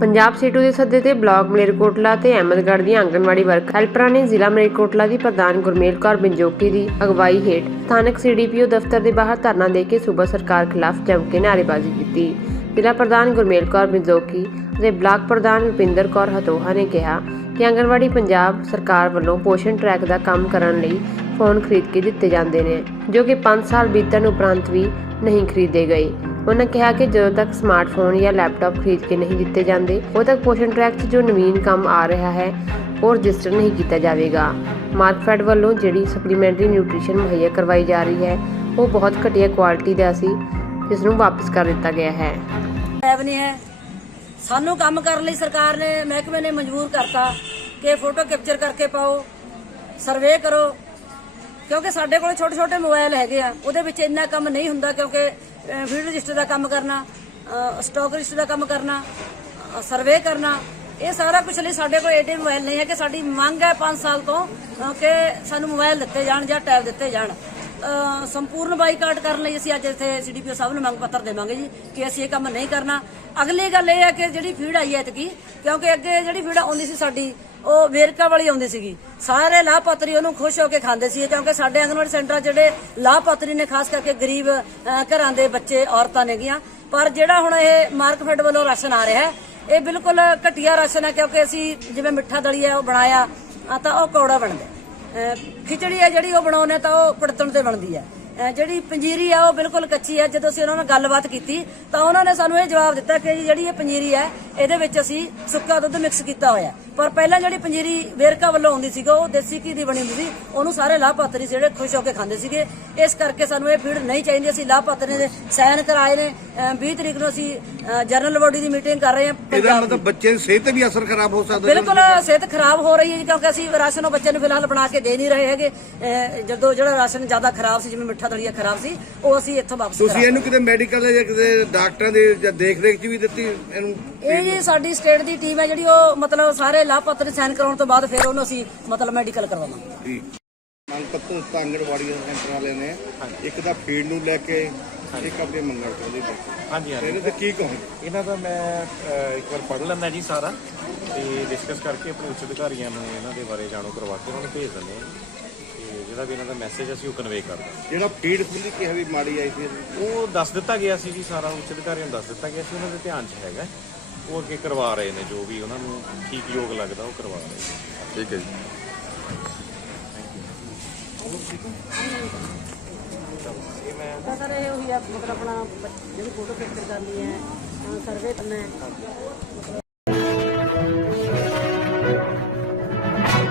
ਪੰਜਾਬ ਸੀਟੂ ਦੇ ਸੱਦੇ ਤੇ ਬਲਾਕ ਮਲੇਰਕੋਟਲਾ ਤੇ ਅਹਿਮਦਗੜ੍ਹ ਦੀਆਂ ਆਂਗਣਵਾੜੀ ਵਰਕ ਹੈਲਪਰਾਂ ਨੇ ਜ਼ਿਲ੍ਹਾ ਮਲੇਰਕੋਟਲਾ ਦੀ ਪ੍ਰਧਾਨ ਗੁਰਮੇਲ ਕੌਰ ਬੰਜੋਕੀ ਦੀ ਅਗਵਾਈ ਹੇਠ ਸਥਾਨਕ ਸੀਡੀਪੀਓ ਦਫ਼ਤਰ ਦੇ ਬਾਹਰ ਧਰਨਾ ਦੇ ਕੇ ਸੂਬਾ ਸਰਕਾਰ ਖਿਲਾਫ ਜੰਮ ਕੇ ਨਾਅਰੇਬਾਜ਼ੀ ਕੀਤੀ। ਜ਼ਿਲ੍ਹਾ ਪ੍ਰਧਾਨ ਗੁਰਮੇਲ ਕੌਰ ਬੰਜੋਕੀ ਅਤੇ ਬਲਾਕ ਪ੍ਰਧਾਨ ਰੁਪਿੰਦਰ ਕੌਰ ਹਤੋਹਾ ਨੇ ਕਿਹਾ ਕਿ ਆਂਗਣਵਾੜੀ ਪੰਜਾਬ ਸਰਕਾਰ ਵੱਲੋਂ ਪੋਸ਼ਣ ਟਰੈਕ ਦਾ ਕੰਮ ਕਰਨ ਲਈ ਫੋਨ ਖਰੀਦ ਕੇ ਦਿੱਤੇ ਜਾਂਦੇ ਨੇ, ਜੋ ਕਿ 5 ਸਾਲ ਬੀਤਣ ਉਪਰੰਤ ਵੀ ਨਹੀਂ ਖਰੀਦੇ ਗਏ। ਉਹਨਾਂ ਕਿਹਾ ਕਿ ਜਦੋਂ ਤੱਕ ਸਮਾਰਟਫੋਨ ਜਾਂ ਲੈਪਟਾਪ ਖਰੀਦ ਕੇ ਨਹੀਂ ਦਿੱਤੇ ਜਾਂਦੇ, ਉਦੋਂ ਤੱਕ ਪੋਸ਼ਣ ਟਰੈਕ 'ਚ ਜੋ ਨਵੀਨ ਕੰਮ ਆ ਰਿਹਾ ਹੈ, ਉਹ ਰਜਿਸਟਰ ਨਹੀਂ ਕੀਤਾ ਜਾਵੇਗਾ। ਮਾਰਕਫੈਡ ਵੱਲੋਂ ਜਿਹੜੀ ਸਪਲੀਮੈਂਟਰੀ ਨਿਊਟ੍ਰੀਸ਼ਨ ਮੁਹੱਈਆ ਕਰਵਾਈ ਜਾ ਰਹੀ ਹੈ, ਉਹ ਬਹੁਤ ਘਟੀਆ ਕੁਆਲਿਟੀ ਦਾ ਸੀ, ਜਿਸ ਨੂੰ ਵਾਪਸ ਕਰ ਦਿੱਤਾ ਗਿਆ ਹੈ। ਐਬ ਨਹੀਂ ਹੈ। ਸਾਨੂੰ ਕੰਮ ਕਰਨ ਲਈ ਸਰਕਾਰ ਨੇ ਮਹਿਕਮੇ ਨੇ ਮਜਬੂਰ ਕਰਤਾ ਕਿ ਫੋਟੋ ਕੈਪਚਰ ਕਰਕੇ ਪਾਓ ਸਰਵੇ ਕਰੋ ਕਿਉਂਕਿ ਸਾਡੇ ਕੋਲ ਛੋਟੇ ਛੋਟੇ ਮੋਬਾਈਲ ਹੈਗੇ ਆ ਉਹਦੇ ਵਿੱਚ ਇੰਨਾ ਕੰਮ ਨਹੀਂ ਹੁੰਦਾ ਕਿਉਂਕਿ ਫੀਲਡ ਰਜਿਸਟਰ ਦਾ ਕੰਮ ਕਰਨਾ ਸਟਾਕ ਰਜਿਸਟਰ ਦਾ ਕੰਮ ਕਰਨਾ ਸਰਵੇ ਕਰਨਾ ਇਹ ਸਾਰਾ ਕੁਝ ਲਈ ਸਾਡੇ ਕੋਲ ਏਡੇ ਮੋਬਾਈਲ ਨਹੀਂ ਹੈ ਕਿ ਸਾਡੀ ਮੰਗ ਹੈ 5 ਸਾਲ ਤੋਂ ਅਹ, ਕਿ ਸਾਨੂੰ ਮੋਬਾਈਲ ਦਿੱਤੇ ਜਾਣ ਜਾਂ ਟੈਬ ਦਿੱਤੇ ਜਾਣ। ਸੰਪੂਰਨ ਬਾਈਕਾਟ ਕਰਨ ਲਈ ਅਸੀਂ ਅੱਜ ਇੱਥੇ ਸੀਡੀਪੀਓ ਸਾਹਿਬ ਨੂੰ ਮੰਗ ਪੱਤਰ ਦੇਵਾਂਗੇ ਜੀ ਕਿ ਅਸੀਂ ਇਹ ਕੰਮ ਨਹੀਂ ਕਰਨਾ। ਅਗਲੀ ਗੱਲ ਇਹ ਹੈ ਕਿ ਜਿਹੜੀ ਫੀਡ ਆਈ ਹੈ ਇਤਕੀ ਕਿਉਂਕਿ ਅੱਗੇ ਜਿਹੜੀ ਫੀਡ ਆਉਂਦੀ ਸੀ ਸਾਡੀ ਉਹ ਵੇਰਕਾ ਵਾਲੀ ਆਉਂਦੀ ਸੀਗੀ। ਸਾਰੇ ਲਾਭਪਾਤਰੀ ਉਹਨੂੰ ਖੁਸ਼ ਹੋ ਕੇ ਖਾਂਦੇ ਸੀ ਕਿਉਂਕਿ ਸਾਡੇ ਆਂਗਨਵਾੜੀ ਸੈਂਟਰਾਂ ਜਿਹੜੇ ਲਾਭਪਾਤਰੀ ਨੇ, ਖਾਸ ਕਰਕੇ ਗਰੀਬ ਘਰਾਂ ਦੇ ਬੱਚੇ, ਔਰਤਾਂ ਨੇਗੀਆਂ ਪਰ ਜਿਹੜਾ ਹੁਣ ਇਹ ਮਾਰਕਫੈਡ ਵੱਲੋਂ ਰਾਸ਼ਨ ਆ ਰਿਹਾ ਹੈ, ਇਹ ਬਿਲਕੁਲ ਘਟੀਆ ਰਾਸ਼ਨ ਹੈ, ਕਿਉਂਕਿ ਅਸੀਂ ਜਿਵੇਂ ਮਿੱਠਾ ਦਲੀ ਹੈ, ਉਹ ਬਣਾਇਆ ਤਾਂ ਉਹ ਕੌੜਾ ਬਣਦਾ ਹੈ। ਖਿਚੜੀ ਹੈ ਜਿਹੜੀ ਉਹ ਬਣਾਉਨੇ ਤਾਂ ਉਹ ਪੜਤਣ ਤੇ ਬਣਦੀ ਹੈ। ਜਿਹੜੀ ਪੰਜੀਰੀ ਆ, ਉਹ ਬਿਲਕੁਲ ਕੱਚੀ ਹੈ। ਜਦੋਂ ਅਸੀਂ ਉਹਨਾਂ ਨਾਲ ਗੱਲਬਾਤ ਕੀਤੀ, ਤਾਂ ਉਹਨਾਂ ਨੇ ਸਾਨੂੰ ਇਹ ਜਵਾਬ ਦਿੱਤਾ ਕਿ ਜਿਹੜੀ ਇਹ ਪੰਜੀਰੀ ਹੈ, ਇਹਦੇ ਵਿੱਚ ਅਸੀਂ ਸੁੱਕਾ ਦੁੱਧ ਮਿਕਸ ਕੀਤਾ ਹੋਇਆ ਪਰ ਪਹਿਲਾਂ ਜਿਹੜੀ ਪੰਜੀਰੀ ਵੇਰਕਾ ਵੱਲੋਂ ਆਉਂਦੀ ਸੀਗਾ ਉਹ ਦੇਸੀ ਘੀ ਦੀ ਬਣੀ ਹੁੰਦੀ ਸੀ। ਉਹਨੂੰ ਸਾਰੇ ਲਾਭਪਾਤਰੀ ਜਿਹੜੇ ਖੁਸ਼ ਹੋ ਕੇ ਖਾਂਦੇ ਸੀਗੇ। ਇਸ ਕਰਕੇ ਸਾਨੂੰ ਇਹ ਫੀਡ ਨਹੀਂ ਚਾਹੀਦੀ। ਅਸੀਂ ਲਾਭਪਾਤਰੀ ਦੇ ਸਾਈਨ ਕਰਾਏ ਨੇ। ਅਹ 20 ਤਰੀਕ ਨੂੰ ਅਸੀਂ ਜਨਰਲ ਬੋਡੀ ਦੀ ਮੀਟਿੰਗ ਕਰ ਰਹੇ ਹਾਂ ਇਹਦਾ। ਮਤਲਬ ਬੱਚੇ ਦੀ ਸਿਹਤ ਤੇ ਵੀ ਅਸਰ ਖਰਾਬ ਹੋ ਸਕਦਾ ਬਿਲਕੁਲ ਸਿਹਤ ਖਰਾਬ ਹੋ ਰਹੀ ਹੈ ਕਿਉਂਕਿ ਅਸੀਂ ਰਾਸ਼ਨ ਉਹ ਬੱਚੇ ਨੂੰ ਫਿਲਹਾਲ ਬਣਾ ਕੇ ਦੇ ਨਹੀਂ ਰਹੇ ਹੈਗੇ। ਜਦੋਂ ਜਿਹੜਾ ਰਾਸ਼ਨ ਜ਼ਿਆਦਾ ਖਰਾਬ ਸੀ ਜਿਵੇਂ ਮਿੱਠਾ ਦਲੀਆ ਖਰਾਬ ਸੀ ਉਹ ਅਸੀਂ ਇੱਥੋਂ ਵਾਪਸ ਤੁਸੀਂ ਇਹਨੂੰ ਕਿਤੇ ਮੈਡੀਕਲ ਜਾਂ ਕਿਤੇ ਡਾਕਟਰਾਂ ਦੇ ਜਾਂ ਦੇਖ ਰੇਖ 'ਚ ਵੀ ਦਿੱਤੀ? ਇਹਨੂੰ ਇਹ ਜੀ ਸਾਡੀ ਸਟੇਟ ਦੀ ਟੀਮ ਹੈ ਜਿਹੜੀ ਉਹ ਮਤਲਬ ਸਾਰੇ ਲਾਭਪਾਤਰੀ ਸਾਈਨ ਕਰਾਉਣ ਤੋਂ ਬਾਅਦ ਫਿਰ ਉਹਨੂੰ ਅਸੀਂ ਮਤਲਬ ਮੈਡੀਕਲ ਕਰਵਾਵਾਂਗੇ। ਮੰਗ ਪੱਤਰ ਦਿੱਤਾ ਆਂਗਣਵਾੜੀ ਸੈਂਟਰ ਵਾਲਿਆਂ ਨੇ ਇੱਕ ਤਾਂ ਫੀਡ ਨੂੰ ਲੈ ਕੇ ਇੱਕ ਆਪਣੇ ਮੰਗਣ ਚਾਹੁੰਦੇ ਨੇ ਹਾਂਜੀ ਹਾਂਜੀ। ਇਹਦੇ ਤੇ ਕੀ ਕਹੋਗੇ? ਇਹਨਾਂ ਦਾ ਮੈਂ ਅਹ, ਇੱਕ ਵਾਰ ਪੜ੍ਹ ਲੈਂਦਾ ਜੀ ਸਾਰਾ ਤੇ ਡਿਸਕਸ ਕਰਕੇ ਆਪਣੇ ਉੱਚ ਅਧਿਕਾਰੀਆਂ ਨੂੰ ਇਹਨਾਂ ਦੇ ਬਾਰੇ ਜਾਣੂ ਕਰਵਾ ਕੇ ਉਹਨਾਂ ਨੂੰ ਭੇਜ ਦਿੰਦੇ ਹਾਂ। ਤੇ ਜਿਹੜਾ ਵੀ ਇਹਨਾਂ ਦਾ ਮੈਸੇਜ ਅਸੀਂ ਉਹ ਕਨਵੇ ਕਰ ਦਾਂਗੇ ਜਿਹੜਾ ਫੀਡ ਖੁੱਲੀ ਕਿਹਾ ਵੀ ਮਾੜੀ ਆਈ ਸੀ। ਉਹ ਦੱਸ ਦਿੱਤਾ ਗਿਆ ਸੀ ਜੀ ਸਾਰਾ ਉੱਚ ਅਧਿਕਾਰੀਆਂ ਨੂੰ ਦੱਸ ਦਿੱਤਾ ਗਿਆ ਸੀ ਉਹਨਾਂ ਦੇ ਧਿਆਨ 'ਚ ਹੈਗਾ। ਉਹ ਅੱਗੇ ਕਰਵਾ ਰਹੇ ਨੇ ਜੋ ਵੀ ਉਹਨਾਂ ਨੂੰ ਠੀਕ ਯੋਗ ਲੱਗਦਾ ਉਹ ਕਰਵਾ ਰਹੇ ਨੇ। ਠੀਕ ਹੈ ਜੀ। ਸਰ ਇਹ ਉਹੀ ਆ ਮਤਲਬ ਆਪਣਾ ਜਿਹੜੀ ਫੋਟੋ ਕੈਪਚਰ ਕਰਨੀ ਹੈ ਸਰਵੇ ਕਰਨਾ ਹੈ।